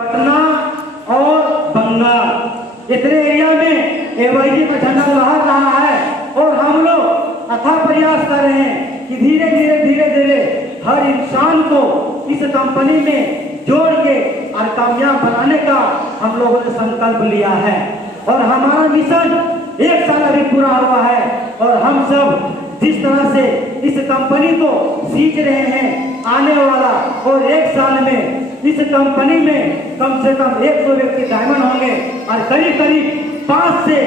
पटना और बंगाल इतने एरिया में एवाईजी का झंडा लहर रहा है और हम लोग अथक प्रयास कर रहे हैं कि धीरे धीरे हर इंसान को इस कंपनी में जोड़ के और कामयाब बनाने का हम लोगों ने संकल्प लिया है। और हमारा मिशन 1 साल अभी पूरा हुआ है और हम सब जिस तरह से इस कंपनी को सींच रहे हैं आने वाला और 1 साल में इस कंपनी में कम से कम 100 व्यक्ति डायमंड होंगे और करीब 5 से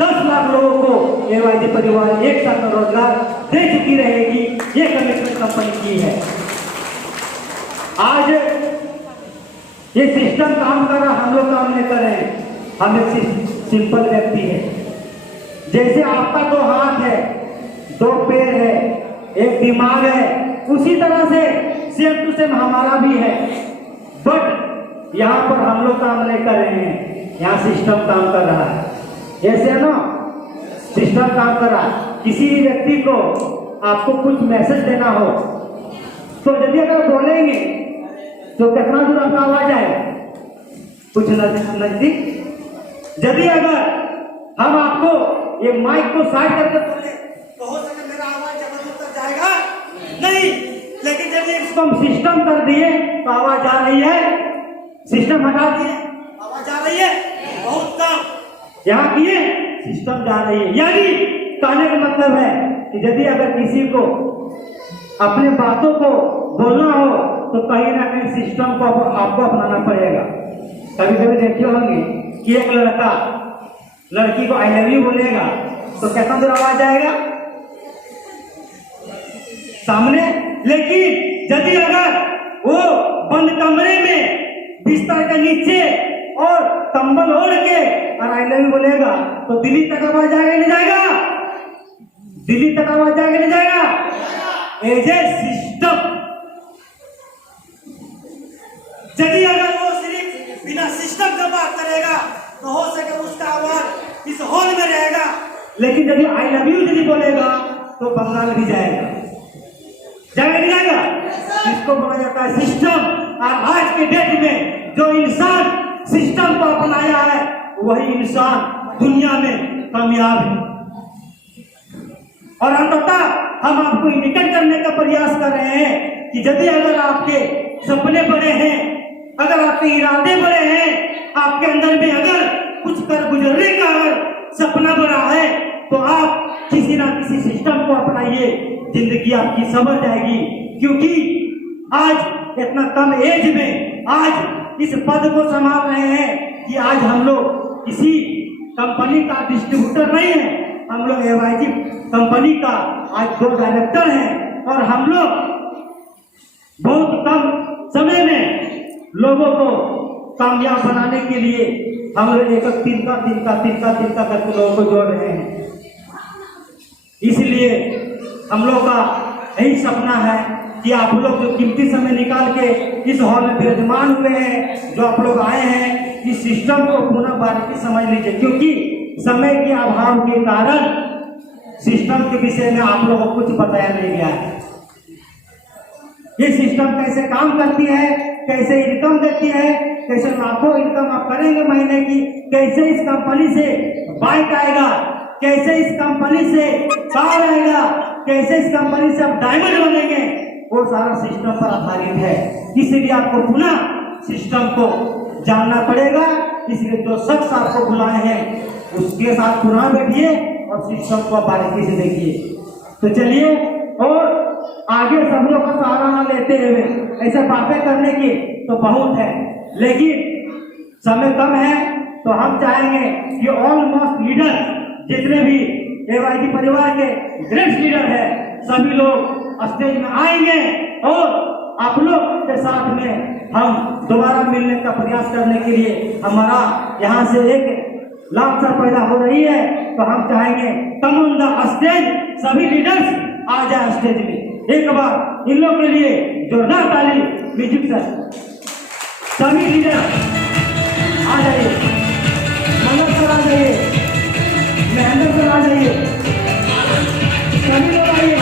10 लाख लोगों को एवाईजी परिवार 1 साल में रोजगार दे चुकी रहेगी। ये कमिटमेंट कंपनी की है। आज ये सिस्टम काम कर रहा, हम लोग काम नहीं कर रहे हैं। हम एक सिंपल व्यक्ति है। जैसे आपका 2 हाथ है, 2 पैर है, एक दिमाग है, उसी तरह से सेम टू सेम हमारा भी है। बट यहाँ पर हम लोग काम नहीं कर रहे हैं, यहाँ सिस्टम काम कर रहा है। ऐसे ना सिस्टम काम कर रहा है। किसी भी व्यक्ति को आपको कुछ मैसेज देना हो तो यदि अगर बोलेंगे तो कितना दूर आपका आवाज आएगा? कुछ नजदीक। यदि अगर हम आपको ये माइक को साइड करके बोले तो हो सके मेरा आवाज ज्यादा दूर तक जाएगा नहीं, लेकिन जब इसको हम सिस्टम कर दिए तो आवाज आ रही है। सिस्टम हटा दिए आवाज आ रही है। बहुत कम यहाँ किए सिस्टम जा रही है। यानी कहने का मतलब है कि यदि अगर किसी को अपने बातों को बोलना हो तो कहीं ना कहीं सिस्टम को आपको अपनाना पड़ेगा। कभी देखे होंगे कि एक लड़का लड़की को आई लव यू बोलेगा तो कितना दूर आवाज आएगा? सामने। लेकिन यदि अगर वो बंद कमरे में बिस्तर के नीचे और कंबल ओढ़ के और आई लव यू बोलेगा तो दिल्ली तक आवाज जाएगा नहीं जाएगा? दिल्ली तक आवाज जाएगा नहीं जाएगा? As a system. यदि अगर वो सिर्फ बिना सिस्टम का बात करेगा तो हो सके उसका आवाज इस हॉल में रहेगा, लेकिन यदि आई लव यू यदि बोलेगा तो बंगाल भी जाएगा। जाएगा नहीं जाएगा? इसको बोला जाता है सिस्टम। और आज के डेट में जो इंसान सिस्टम को अपनाया है वही इंसान दुनिया में कामयाब है। और अंततः हम आपको इंडिकेट करने का प्रयास कर रहे हैं कि यदि अगर आपके सपने बड़े हैं, अगर आपके इरादे बड़े हैं, आपके अंदर में अगर कुछ कर गुजरने का अगर सपना बड़ा है तो आप किसी ना किसी सिस्टम को अपनाइए, जिंदगी आपकी संवर जाएगी। क्योंकि आज इतना कम एज में आज इस पद को संभाल रहे हैं कि आज हम लोग किसी कंपनी का डिस्ट्रीब्यूटर नहीं है, हम लोग एवाईजी कंपनी का आज 2 डायरेक्टर हैं और हम लोग बहुत कम समय में लोगों को कामयाब बनाने के लिए हम लोग एक तिनका करके लोगों को जोड़ रहे हैं। इसलिए हम लोग का यही सपना है कि आप लोग जो कीमती समय निकाल के इस हॉल में विराजमान हुए हैं, जो आप लोग आए हैं, इस सिस्टम को पुनः बारीकी समझ लीजिए। क्योंकि समय के अभाव के कारण सिस्टम के विषय में आप लोगों को कुछ बताया नहीं गया है। ये सिस्टम कैसे काम करती है, कैसे इनकम देती है, कैसे लाखों इनकम आप करेंगे महीने की, कैसे इस कंपनी से बाइक आएगा, कैसे इस कंपनी से कार आएगा, कैसे इस कंपनी से आप डायमंड बनेंगे, वो सारा सिस्टम पर आधारित है। इसलिए आपको पुनः सिस्टम को जानना पड़ेगा। इसलिए जो शख्स आपको बुलाए हैं उसके साथ पुनः बैठिए और सिस्टम को बारीकी से देखिए। तो चलिए, और आगे सब लोग का सहारा लेते हुए ऐसे बातें करने की तो बहुत है, लेकिन समय कम है। तो हम चाहेंगे कि ऑलमोस्ट लीडर जितने भी एवाईजी परिवार के ग्रेट लीडर है सभी लोग स्टेज में आएंगे और आप लोग के साथ में हम दोबारा मिलने का प्रयास करने के लिए हमारा यहाँ से एक लालसा पैदा हो रही है। तो हम चाहेंगे कम ऑन द स्टेज, सभी लीडर्स आ जाए स्टेज में। एक बार इन लोग के लिए जोरदार ताली म्यूजिक सर। सभी लीडर आ जाइए, मनोज सर आ जाइए, महेंद्र सर आ जाइए, सभी लोग आइए।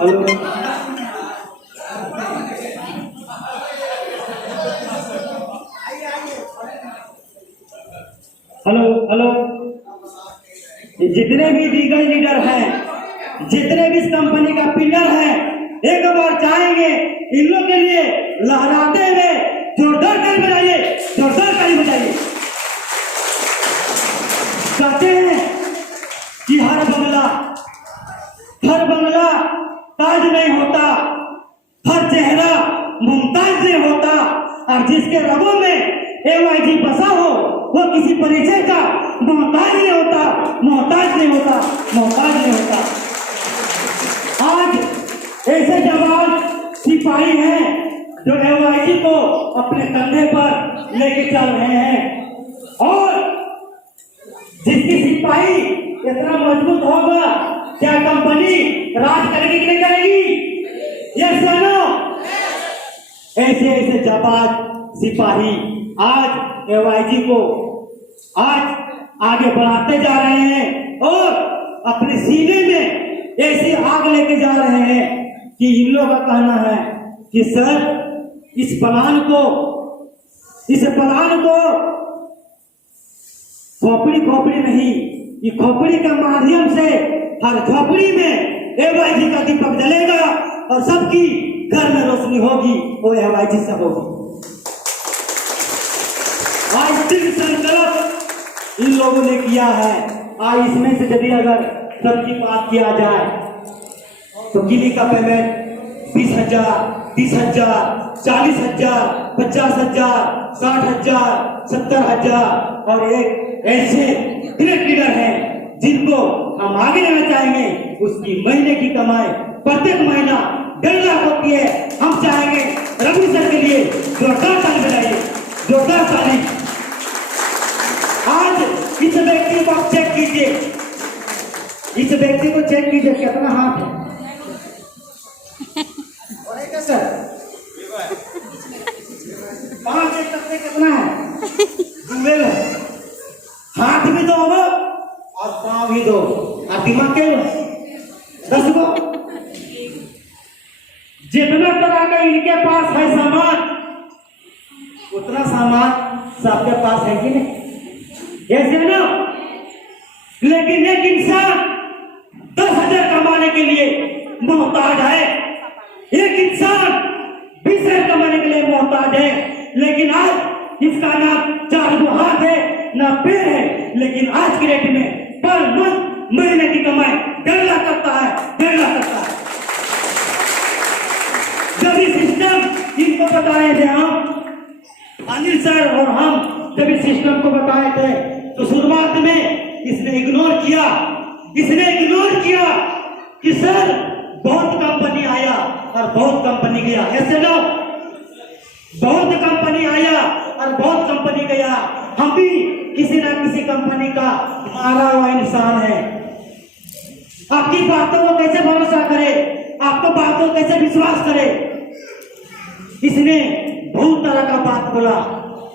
हेलो हेलो हेलो, जितने भी लीगल लीडर हैं, जितने भी इस कंपनी का पिलर है, एक बार चाहेंगे इन लोग के लिए लहराते हुए जोरदार ताली बजाइए, जोरदार ताली बजाइए। कहते हैं कि हर बंगला ताज नहीं होता, हर चेहरा मुमताज नहीं होता, और जिसके रगों में AYG बसा हो वो किसी परिचय का मोहताज नहीं होता, मोहताज नहीं होता, मोहताज नहीं होता। आज ऐसे जवान सिपाही हैं जो AYG को अपने कंधे पर लेके चल रहे हैं, और जिसकी सिपाही इतना मजबूत होगा, क्या कंपनी राज करेगी कि नहीं करेगी? ये सुनो, ऐसे ऐसे जाबाज सिपाही आज AYG को आज आगे बढ़ाते जा रहे हैं और अपने सीने में ऐसी आग लेके जा रहे हैं कि इन लोगों का कहना है कि सर इस प्लान को खोपड़ी नहीं, ये खोपड़ी के माध्यम से हर झोपड़ी में AYG का दीपक जलेगा और सबकी घर में रोशनी होगी, वो AYG से होगी। आज दृढ़ संकल्प इन लोगों ने किया है। आज इसमें से यदि अगर सबकी बात किया जाए तो किली का पेमेंट 20,000, 30,000, 40,000, 50,000, 60,000, 70,000, और एक ऐसे ग्रेट लीडर हैं जिनको हम आगे लेना चाहेंगे, उसकी महीने की कमाई प्रत्येक महीना 1.5 लाख होती है। हम चाहेंगे रवि सर के लिए जोरदार ताली बजाइए, जोरदार ताली। आज इस व्यक्ति को आप चेक कीजिए, इस व्यक्ति को चेक कीजिए कितना हाथ है, और एक सर 5 एक तक कितना है, हाथ भी दो और पाँव भी दो और दिमाग के 10 गो। जितना तरह का इनके पास है सामान, उतना सामान सबके पास है कि नहीं? ऐसे ना, लेकिन एक इंसान 10,000 कमाने के लिए मोहताज है, एक इंसान 20,000 कमाने के लिए मोहताज है, लेकिन आज इसका ना 4 गो हाथ है ना पैर है, लेकिन आज की डेट में पर मंथ महीने की कमाई 1.5 लाख करता है, 1.5 लाख करता है। जब ये सिस्टम इनको बताए थे, हम अनिल सर और हम जब इस सिस्टम को बताए थे तो शुरुआत में इसने इग्नोर किया कि सर बहुत कंपनी आया और बहुत कंपनी गया, ऐसे लो, बहुत कंपनी आया और बहुत कंपनी गया। हम भी किसी ना किसी कंपनी का मारा हुआ इंसान है। आपकी बातों को कैसे भरोसा करे, आपको बातों को कैसे विश्वास करे? इसने बहुत तरह का बात बोला।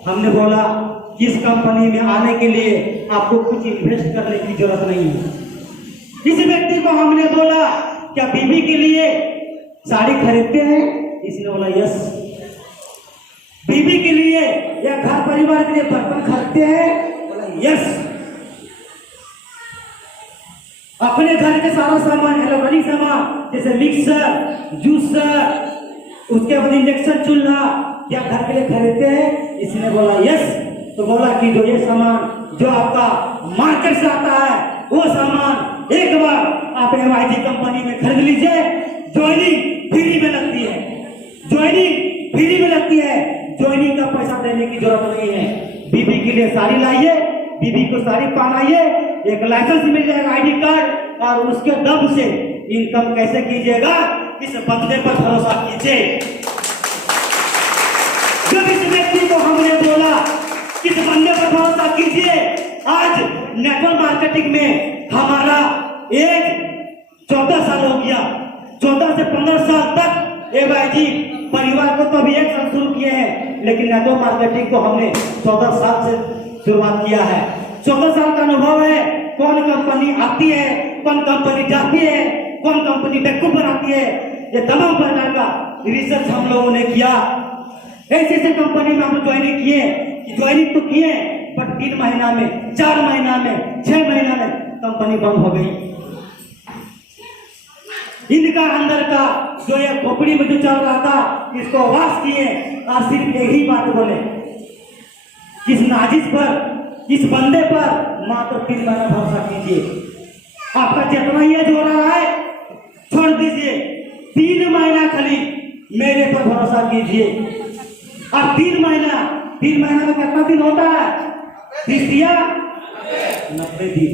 हमने बोला कि इस कंपनी में आने के लिए आपको कुछ इन्वेस्ट करने की जरूरत नहीं है। इस व्यक्ति को हमने बोला क्या बीबी के लिए साड़ी खरीदते हैं? इसने बोला यस। बीबी के लिए या घर परिवार के लिए बर्तन खरीदते हैं? बोला यस। अपने घर के सारा सामान, इलेक्ट्रॉनिक सामान जैसे मिक्सर, जूसर, उसके बाद इंडक्शन चूल्हा क्या घर के लिए खरीदते हैं? इसने बोला यस। तो बोला कि जो ये सामान जो आपका मार्केट से आता है वो सामान एक बार आप AYG कंपनी में खरीद लीजिए, ज्वाइनिंग फ्री में लगती है, ज्वाइनिंग फ्री में लगती है, ज्वाइनिंग का पैसा देने की जरूरत नहीं है। बीबी के लिए साड़ी लाइए, बीबी को साड़ी पहनाइए, एक लाइसेंस मिल जाएगा, ID कार्ड, और उसके दम से इनकम कैसे कीजिएगा, इस बंदे पर भरोसा कीजिए। जब इस व्यक्ति को हमने बोला इस बंदे पर भरोसा कीजिए, आज नेटवर्क मार्केटिंग में हमारा एज 14 साल हो गया। 14 से 15 साल तक AYG परिवार को तो अभी 1 साल शुरू किए हैं, लेकिन नेटवर्क मार्केटिंग को हमने 14 साल से शुरुआत किया है। 14 साल का अनुभव है, कौन कंपनी आती है, कौन कंपनी जाती है, कौन कंपनी बेवकूफ बनाती है, ये तमाम प्रकार का रिसर्च हम लोगों ने किया। ऐसे ऐसे कंपनी में हम ज्वाइनिंग किए, ज्वाइनिंग तो किए, बट 3 महीना में, 4 महीना में, 6 महीना में कंपनी बंद हो गई। इनका अंदर का जो ये खोपड़ी में जो चल रहा था, इसको वाश किए और सिर्फ एक ही बात बोले, इस नाजिश पर, इस बंदे पर मात्र 3 महीना भरोसा कीजिए। आपका जितना एज हो रहा है छोड़ दीजिए, 3 महीना खाली मेरे पर भरोसा कीजिए। और 3 महीना में कितना दिन होता है? 90 दिन।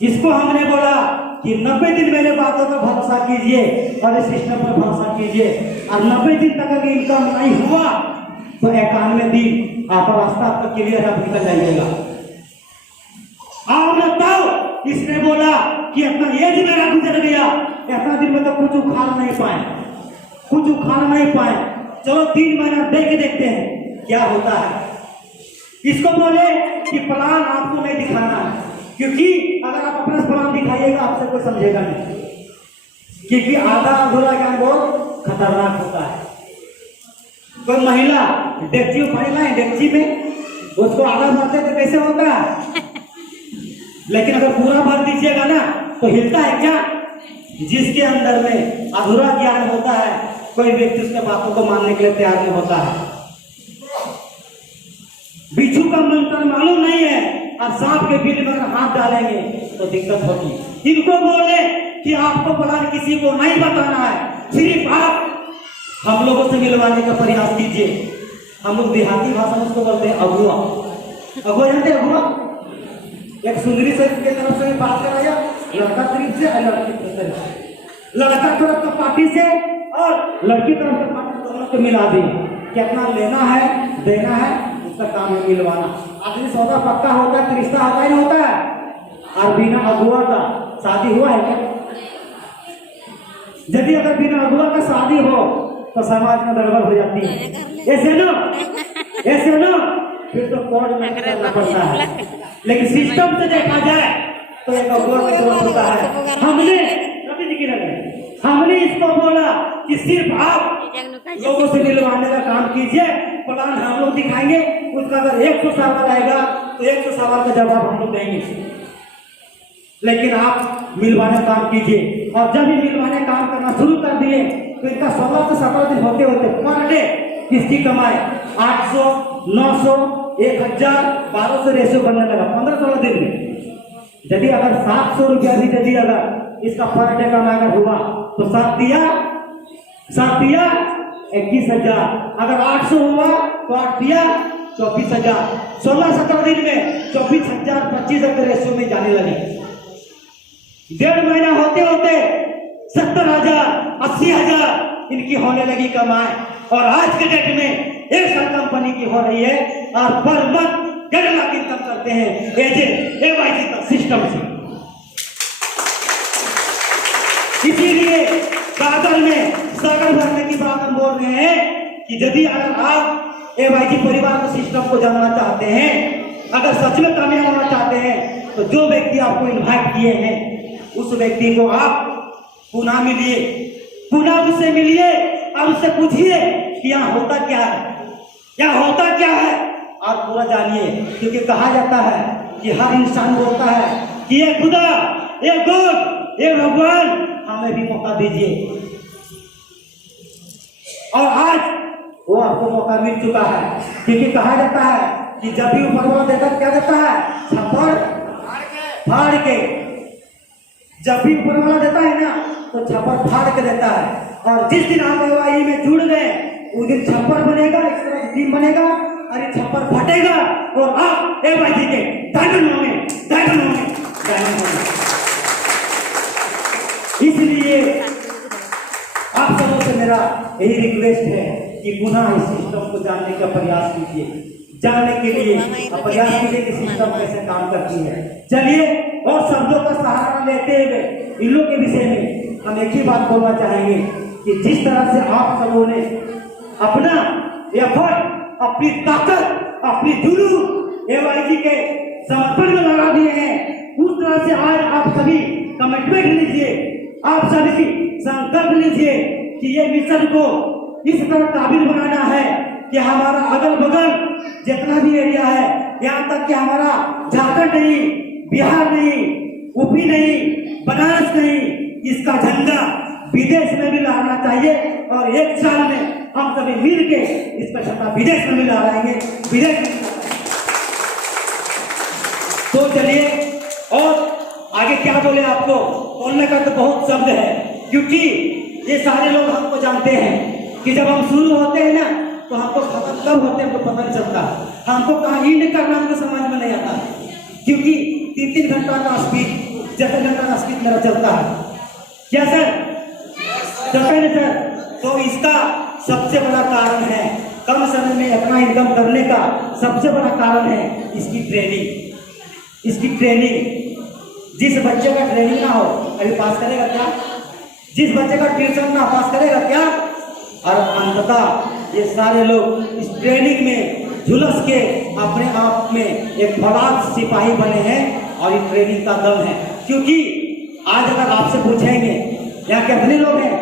इसको हमने बोला कि 90 दिन मेरे बातों पर भरोसा कीजिए और इस सिस्टम पर भरोसा कीजिए। और 90 दिन तक अगर इनकम नहीं हुआ तो 91 दिन आपका रास्ता आपका क्लियर है, आप निकल जाइएगा। आप बताओ, इसने बोला कि इतना एज मेरा गुजर गया, इतना दिन में तो कुछ उखाड़ नहीं पाए, चलो 3 महीना दे के देखते हैं क्या होता है। इसको बोले कि प्लान आपको नहीं दिखाना है, क्योंकि अगर आप अपना प्लान दिखाइएगा आपसे कोई समझेगा नहीं, क्योंकि आधा अधूरा ज्ञान बहुत खतरनाक होता है। कोई महिला डेक्ची में पानी लाए, डेक्ची में उसको आधा भरते तो कैसे होता है, लेकिन अगर पूरा भर दीजिएगा ना तो हिलता है क्या? जिसके अंदर में अधूरा ज्ञान होता है, कोई व्यक्ति उसके बातों को मानने के लिए तैयार नहीं होता है। बिच्छू का मंत्र मालूम नहीं है और सांप के बिल में अगर हाथ डालेंगे तो दिक्कत होगी। इनको बोले कि आपको प्लान किसी को नहीं बताना है, सिर्फ आप हम लोगों से मिलवाने का प्रयास कीजिए। हम लोग देहाती भाषा में उसको बोलते हैं अगुआ। जानते हैं अगुआ? एक सुंदरी से के तरफ से बात कराया, लड़का तरफ से, लड़की तरफ से, लड़का तरफ का पार्टी से और लड़की तरफ का पार्टी, दोनों को मिला दी। कितना लेना है देना है उसका काम है मिलवाना। आखिरी सौदा पक्का होता है तो रिश्ता होता ही होता है। और बिना अगुआ का शादी हुआ है क्या? यदि अगर बिना अगुआ का शादी हो तो समाज में गड़बड़ हो जाती है। ऐसे ना फिर तो कोर्ट में करना पड़ता है। लेकिन सिस्टम से देखा जाए तो एक अगुआ का जरूरत होता है। हमने इसको बोला कि सिर्फ आप लोगों से मिलवाने का काम कीजिए, प्लान हम लोग दिखाएंगे, उसका अगर 100 सवाल आएगा तो 100 सवाल का जवाब हम लोग देंगे, लेकिन आप मिलवाने का काम कीजिए। और जब भी मिलवाने काम करना शुरू कर दिए तो इनका 16 से 17 दिन होते होते पर डे इसकी कमाई 800, 900, 1000, 1200 रेशियो बनने लगा 15-16 दिन में। यदि अगर 700 रुपया भी यदि अगर इसका पर डे कमाएगा हुआ तो 7 दिया 21,000। अगर 800 हुआ तो 8 दिया 24,000। 16-17 दिन में 24,000, 25,000 रेशियो में जाने लगी। 1.5 महीना होते होते 70,000, 80,000 इनकी होने लगी कमाई। और आज के डेट में 1 साल कंपनी की हो रही है और पर मंथ 1.5 लाख इनकम करते हैं एजेंट AYG का सिस्टम से। इसीलिए कागज में सागर भरने की बात हम बोल रहे हैं कि यदि अगर आप AYG परिवार के सिस्टम को जानना चाहते हैं, अगर सच में कामयाब होना चाहते हैं, तो जो व्यक्ति आपको इन्वाइट किए हैं उस व्यक्ति को आप पुनः मिलिए, पुनः उससे मिलिए और उससे पूछिए कि यहाँ होता क्या है, और पूरा जानिए। क्योंकि कहा जाता है कि हर इंसान बोलता है कि ये खुदा, ये गॉड, ये भगवान हमें भी मौका दीजिए, और आज वो आपको मौका मिल चुका है। क्योंकि कहा जाता है कि जब भी ऊपर वाला देता है क्या देता है? छप्पर फाड़ के। जब भी ऊपर वाला देता है ना तो छप्पर फाड़ के देता है। और जिस दिन आप AYG में जुड़ गए उस दिन छप्पर बनेगा, इस तरह टीम बनेगा और ये छप्पर फटेगा और आप AYG के डायमंड होंगे। इसलिए आप सबों से मेरा यही रिक्वेस्ट है कि पुनः इस सिस्टम को जानने का प्रयास कीजिए, जानने के लिए प्रयास कीजिए कि सिस्टम कैसे काम करती है। चलिए, और शब्दों का सहारा लेते हुए इन लोगों के विषय में हम एक ही बात बोलना चाहेंगे कि जिस तरह से आप सबों ने अपना एफर्ट, अपनी ताकत, अपनी जुनून AYG के समर्पण में लगा दिए हैं, उस तरह से आज आप सभी कमिटमेंट लीजिए। आप सभी संकल्प लीजिए कि ये मिशन को इस तरह काबिल बनाना है कि हमारा अगल बगल जितना भी एरिया है, यहाँ तक कि हमारा झारखंड नहीं, बिहार नहीं, यूपी नहीं, बनारस नहीं, इसका झंडा विदेश में भी लहराना चाहिए। और 1 साल में हम सभी मिल के इसका झंडा विदेश में भी लहराएंगे, विदेश में। तो चलिए, और आगे क्या बोले, आपको बोलने का तो बहुत शब्द है, क्योंकि ये सारे लोग हमको जानते हैं कि जब हम शुरू होते हैं ना तो हमको खत्म कब होते हैं हमको पता नहीं चलता। हमको कहाँ एंड करना हमको समझ में नहीं आता, क्योंकि 3-3 घंटा का स्पीड, 10 घंटा का स्पीड मेरा चलता है। क्या सर? चलता है सर? तो इसका सबसे बड़ा कारण है, कम समय में अपना इनकम करने का सबसे बड़ा कारण है इसकी ट्रेनिंग। इसकी ट्रेनिंग, जिस बच्चे का ट्रेनिंग ना हो अभी पास करेगा क्या? जिस बच्चे का ट्यूशन ना पास करेगा क्या? और अंततः ये सारे लोग इस ट्रेनिंग में झुलस के अपने आप में एक फौलाद सिपाही बने हैं, और ये ट्रेनिंग का दम है। क्योंकि आज अगर आपसे पूछेंगे यहाँ कितने लोग हैं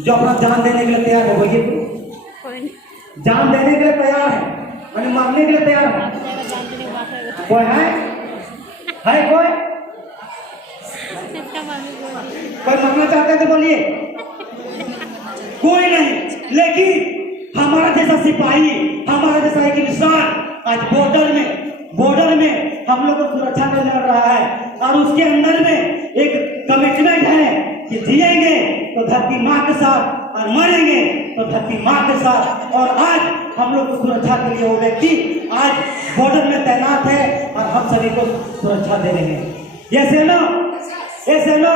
जो अपना जान देने के लिए तैयार है, बोलिए तो। जान देने के लिए तैयार है, मैंने मारने के लिए तैयार है? कोई है? कोई मरना चाहते थे? बोलिए। कोई नहीं। लेकिन हमारा जैसा सिपाही, हमारा जैसा एक इंसान आज बॉर्डर में हम लोग को सुरक्षा में लड़ रहा है, और उसके अंदर में एक कमिटमेंट है कि जिएंगे तो धरती माँ के साथ, और मरेंगे तो धरती माँ के साथ। और आज हम लोग को सुरक्षा के लिए वो व्यक्ति आज बॉर्डर में तैनात है, और हम सभी को सुरक्षा दे रहे हैं। ऐसे नो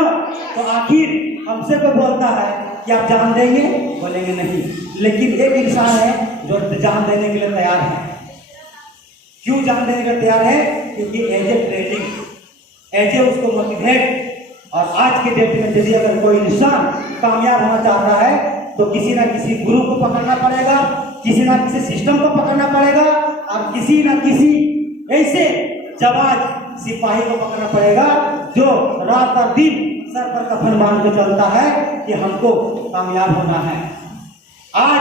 तो आखिर हमसे कोई बोलता है कि आप जान देंगे, बोलेंगे नहीं। लेकिन एक इंसान है जो जान देने के लिए तैयार है। क्यों जान देने के लिए तैयार है? क्योंकि as a training, as a उसको मोटिवेट। और आज के डेट में यदि अगर कोई इंसान कामयाब होना चाहता है तो किसी ना किसी गुरु को पकड़ना पड़ेगा, किसी ना किसी सिस्टम को पकड़ना पड़ेगा, और किसी ना किसी ऐसे जवान सिपाही को पकड़ना पड़ेगा जो रात और दिन सर पर कफन बांध के चलता है कि हमको कामयाब होना है। आज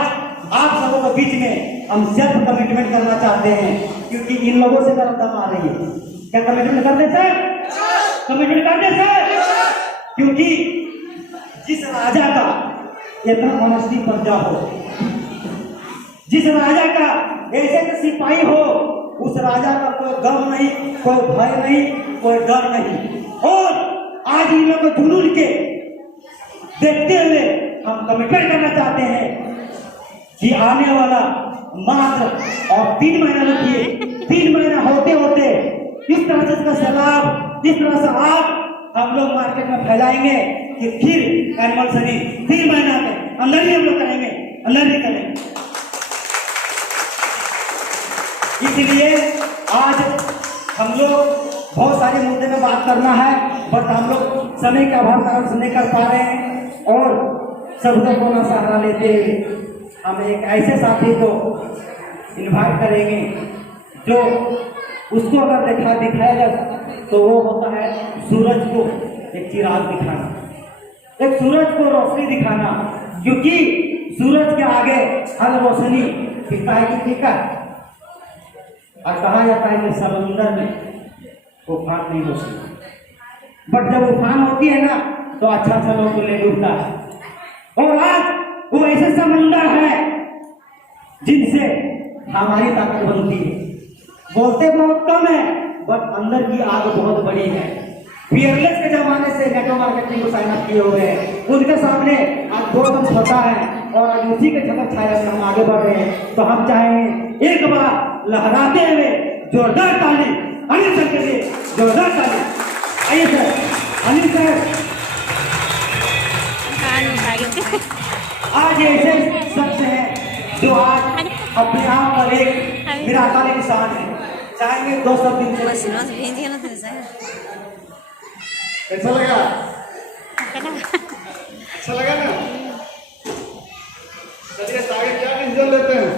आप सबों के बीच में हम सेल्फ कमिटमेंट करना चाहते हैं, क्योंकि इन लोगों से मेरा दम आ रही है। क्या कमिटमेंट करते सर? कमिटमेंट करते सर? क्योंकि जिस राजा का इतना ऑनेस्टी पर्चा हो, जिस राजा का ऐसे सिपाही हो, उस राजा का कोई गम नहीं, कोई भय नहीं, कोई डर नहीं। और आज इन लोगों को जुनून के देखते हुए हम कमिटमेंट करना चाहते हैं कि आने वाला मात्र और 3 महीना रखिए, 3 महीना होते होते इस तरह से इसका सैलाब, इस तरह से आग हम लोग मार्केट में फैलाएंगे कि फिर एनिमल शरीर 3 महीना में अंदर ही हम लोग करेंगे, अंदर ही करेंगे। इसलिए आज हम लोग बहुत सारे मुद्दे में बात करना है, बट हम लोग समय के अभाव कारण से नहीं कर पा रहे हैं। और सबको को सहारा लेते हुए हम एक ऐसे साथी को इन्वाइट करेंगे जो उसको अगर दिखाया जाए तो वो होता है सूरज को एक चिराग दिखाना, एक सूरज को रोशनी दिखाना। क्योंकि सूरज के आगे हर रोशनी फीका है कि फीका, और कहा जाता है कि समुद्र में उफान नहीं होती, बट जब उफान होती है ना तो अच्छा लोग को ले डूबता है। और आज वो ऐसे समंदर है जिनसे हमारी ताकत बनती है। बोलते बहुत कम है, बट अंदर की आग बहुत बड़ी है। फियरलेस के जमाने से नेटवर्क मार्केटिंग को साइन अप किए हुए हैं, उनके सामने आज बहुत कम छोटा है, और आज उसी के छतर छाया में हम आगे बढ़ रहे हैं। तो हम चाहेंगे एक बार लहराते हुए जोरदार ताली अनिल सर के लिए, जोरदार ताली। आइए सर, अनिल सर। आज ऐसे शख्स हैं जो आज अपने आप पर एक मिराकल इंसान है। चाहेंगे 2 शब्द कैसा लगा? अच्छा लगा ना? चलिए आगे क्या डिसीजन लेते हैं।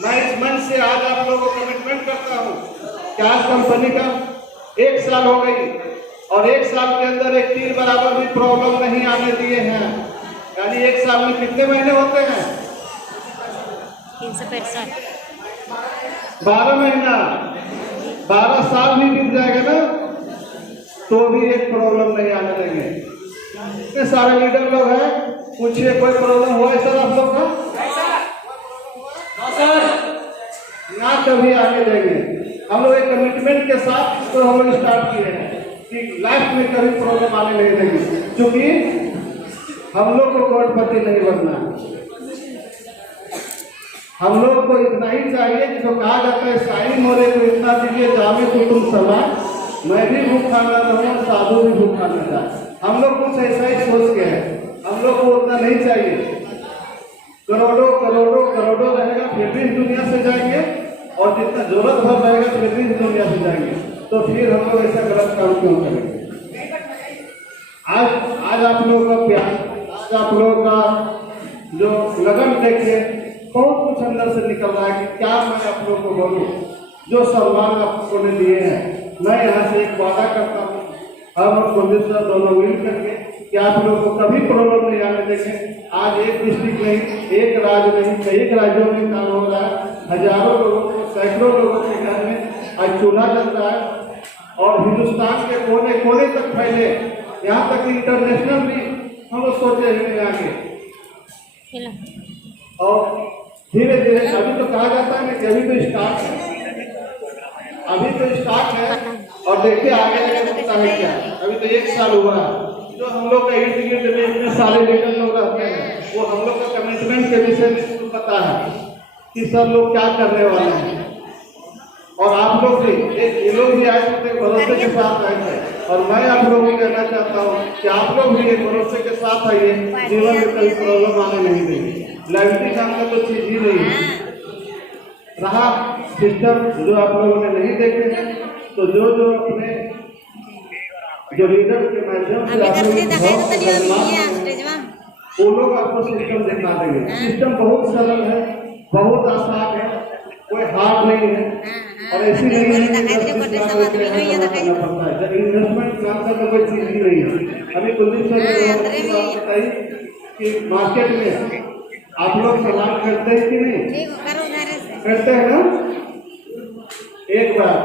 मैं इस मंच से आज आप लोगों को कमिटमेंट करता हूँ कि आज कंपनी का 1 साल हो गई और 1 साल के अंदर एक तीर बराबर भी प्रॉब्लम नहीं आने दिए हैं। यानी 1 साल में कितने महीने होते हैं? 365। 12 महीना। 12 साल भी बीत जाएगा ना तो भी एक प्रॉब्लम नहीं आने देंगे। इतने सारे लीडर लोग हैं, पूछिए कोई प्रॉब्लम हुआ है सर आप लोग का? ना कभी आने देंगे। हम लोग एक कमिटमेंट के साथ इसको हम लोग स्टार्ट किए हैं कि लाइफ में कभी प्रॉब्लम आने नहीं देंगे, क्योंकि हम लोग को करोड़पति नहीं बनना। हम लोग को इतना ही चाहिए कि जो कहा जाता है साई मोरे को इतना दीजिए जामे तो तुम समा, मैं भी भूखा न रहूं साधु भी भूखा न जाए। हम लोग कुछ ऐसा ही सोच के है, हम लोग को उतना नहीं चाहिए। करोड़ों करोड़ों करोड़ों रहेगा फिर भी इस दुनिया से जाएंगे, और जितना जरूरत भर रहेगा फिर भी इस दुनिया से जाएंगे। तो फिर हम लोग ऐसा गलत काम क्यों करेंगे? आज आप लोगों का प्यार, आज आप लोगों का जो लगन देखिए, बहुत कुछ अंदर से निकल रहा है कि क्या मैं आप लोगों को बोलूं। जो सम्मान आप लोगों ने दिए हैं, मैं यहाँ से एक वादा करता हूँ, हम और कुलदीप सर दोनों मिल करके कि आप लोगों को कभी प्रॉब्लम नहीं आने देंगे। आज एक डिस्ट्रिक्ट नहीं, एक राज्य नहीं, कई राज्यों में काम हो रहा है। हजारों लोगों को, सैकड़ों लोगों के घर में आज चूल्हा जल रहा है, और हिंदुस्तान के कोने कोने तक फैले, यहाँ तक इंटरनेशनल भी हम लोग सोचे हुए आगे। और धीरे धीरे अभी तो कहा जाता है कि अभी तो स्टार्ट है, अभी तो स्टार्ट है, और देखिए आगे होता है क्या। अभी तो 1 साल हुआ है। जो हम लोग का इर्द गिर्द में इतने सारे लीडर लोग रहते हैं, वो हम लोग का कमिटमेंट के विषय में पता है कि सब लोग क्या करने वाले हैं। और आप लोग भी ये लोग भी आए थे भरोसे के साथ आए थे, और मैं आप लोगों को कहना चाहता हूँ कि आप लोग भी एक भरोसे के साथ आइए, जीवन में कोई प्रॉब्लम आने नहीं देंगे। लाइब्रेरी नाम का तो चीज ही नहीं है। रहा सिस्टम जो आप लोगों ने नहीं देखे हैं, तो जो अपने जो लीडर के माध्यम से वो लोग आपको सिस्टम दिखा देंगे। सिस्टम बहुत सरल है, बहुत आसान है, कोई हार्ड नहीं है, और ऐसी नहीं है जब इन्वेस्टमेंट नाम का तो कोई चीज ही नहीं है। अभी कुलदीप सर ने बात बताई कि मार्केट में आप लोग सामान खरीदते हैं कि नहीं? करते हैं ना? एक बार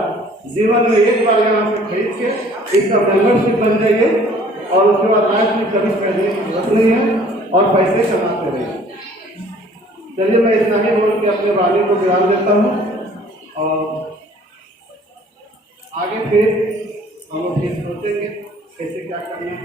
जीवन में एक बार यहाँ से खरीद के इसका मेंबरशिप बन जाइए, और उसके बाद लाइफ में कभी करने की जरूरत नहीं है, और पैसे कमाते रहिए। चलिए मैं इतना ही बोल के अपने वाणी को विराम देता हूँ, और आगे फिर हम लोग फिर सोचेंगे कैसे क्या करना है।